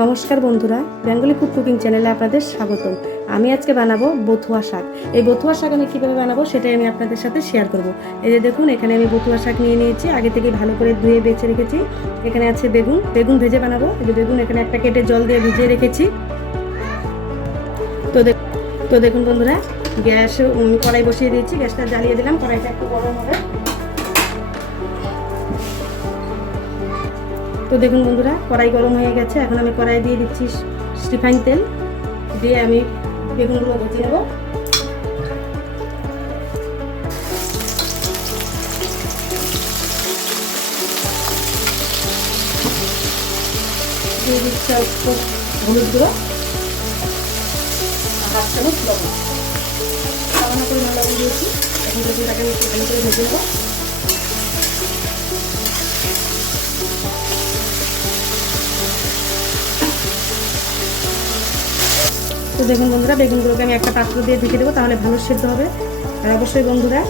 নমস্কার বন্ধুরা, Bengali food cooking চ্যানেলে আপনাদের স্বাগতম। আমি আজকে বানাবো বথুয়া শাক। এই বথুয়া শাক আমি কীভাবে বানাবো সেটাই আমি আপনাদের সাথে শেয়ার করব। এই যে দেখুন, এখানে আমি বথুয়া শাক নিয়ে নিয়েছি। আগে থেকে ভালো করে ধুয়ে বেছে রেখেছি। এখানে আছে বেগুন। বেগুন ভেজে বানাবো। এই যে বেগুন, এখানে একটা কেটে জল দিয়ে ভিজিয়ে রেখেছি। তো দেখ তো দেখুন বন্ধুরা গ্যাস কড়াই বসিয়ে দিয়েছি। গ্যাসটা জ্বালিয়ে দিলাম। কড়াইটা একটু গরম হবে। তো দেখুন বন্ধুরা, কড়াই গরম হয়ে গেছে। এখন আমি কড়াই দিয়ে দিচ্ছি রিফাইন তেল। দিয়ে আমি বেগুনগুলো ভেজে নেব। দিয়ে দিচ্ছি হলুদ গুঁড়ো হাফ চামচ লবণ। সামান্য পরিমাণ দিয়েছি এখন বেগুনটাকে আমি করে ভেজে নেব। তো দেখুন বন্ধুরা, বেগুনগুলোকে আমি একটা পাত্র দিয়ে ঢেকে দেবো, তাহলে ভালো সেদ্ধ হবে। আর অবশ্যই বন্ধুরা,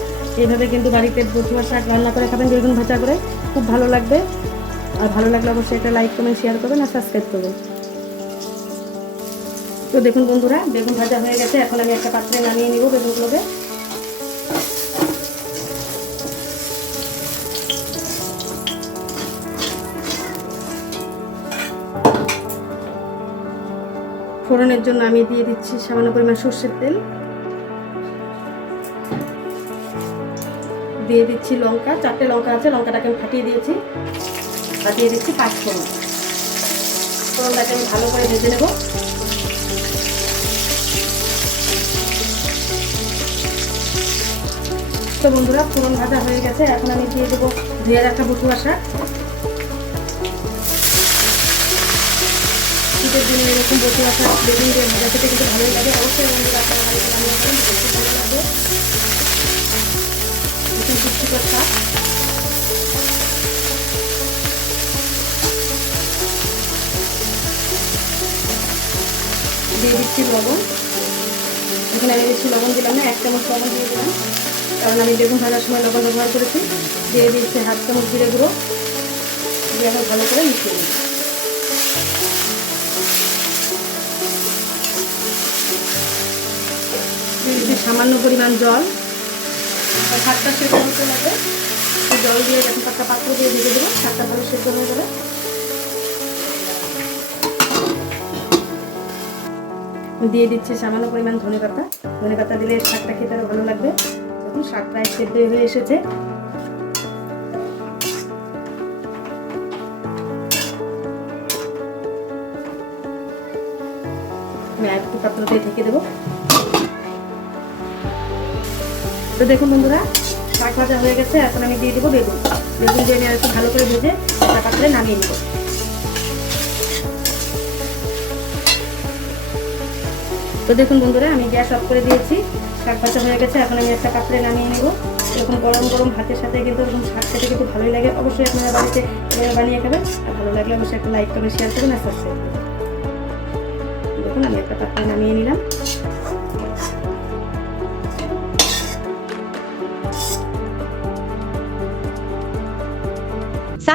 এইভাবে কিন্তু বাড়িতে বতুয়া শাক রান্না করে খাবেন, বেগুন ভাজা করে। খুব ভালো লাগবে। আর ভালো লাগলে অবশ্যই একটা লাইক, কমেন্ট শেয়ার করবেন আর সাবস্ক্রাইব করবেন। তো দেখুন বন্ধুরা, বেগুন ভাজা হয়ে গেছে, এখন আমি একটা পাত্রে নামিয়ে নিব বেগুনগুলোকে। ফোড়নের জন্য আমি দিয়ে দিচ্ছি সামান্য পরিমাণ সর্ষের তেল। দিয়ে দিচ্ছি লঙ্কা, চারটে লঙ্কা আছে, লঙ্কাটাকে আমি ফাটিয়ে দিয়েছি। দিয়ে দিচ্ছি পাঁচ ফোড়ন। ফোড়নটাকে আমি ভালো করে ভেজে নেব। তো বন্ধুরা, ফোড়ন ভাজা হয়ে গেছে। এখন আমি দিয়ে দেবো ধুয়ে রাখা বটুয়া শাক শীতের দিনে এরকম বসে আসা বেগুন দিয়ে ভাজা খেতে কিন্তু ভালোই লাগে। অবশ্যই বন্ধুরা আপনারা বাড়িতে রান্না করেন দেখতে ভালো শাক। দিয়ে দিচ্ছি লবণ। এখানে আমি বেশি লবণ দিলাম না, এক চামচ লবণ দিয়ে দিলাম। কারণ আমি বেগুন ভাজার সময় লবণ ব্যবহার করেছি। দিয়ে দিচ্ছি হাফ চামচ জিরে গুঁড়ো। দিয়ে এখন ভালো করে মিশিয়ে দিচ্ছি সামান্য পরিমাণ জল। শাকটা সেদ্ধ হতে লাগবে জল দিয়ে যখন একটা পাত্র দিয়ে ভেজে দেবো। শাকটা ভালো সেদ্ধ হয়ে যাবে। দিয়ে দিচ্ছি সামান্য পরিমাণ ধনে পাতা। ধনে পাতা দিলে শাকটা খেতে ভালো লাগবে। দেখুন, শাক প্রায় সেদ্ধ হয়ে এসেছে। আমি একটু পাত্র দিয়ে ঢেকে দেবো। তো দেখুন বন্ধুরা, শাক ভাজা হয়ে গেছে, এখন আমি দিয়ে দেবো বেগুন। বেগুন দিয়ে আমি একটু ভালো করে ভেজে একটা পাত্রে নামিয়ে নেব। তো দেখুন বন্ধুরা, আমি গ্যাস অফ করে দিয়েছি, শাক ভাজা হয়ে গেছে, এখন আমি একটা পাত্রে নামিয়ে নেব। এরকম গরম গরম ভাতের সাথে কিন্তু এরকম শাক খেতে কিন্তু ভালোই লাগে। অবশ্যই আপনারা বাড়িতে বানিয়ে খাবেন। আর ভালো লাগলে অবশ্যই একটা লাইক করবেন শেয়ার করবেন, আর সাবস্ক্রাইব করবেন। দেখুন, আমি একটা পাত্রে নামিয়ে নিলাম।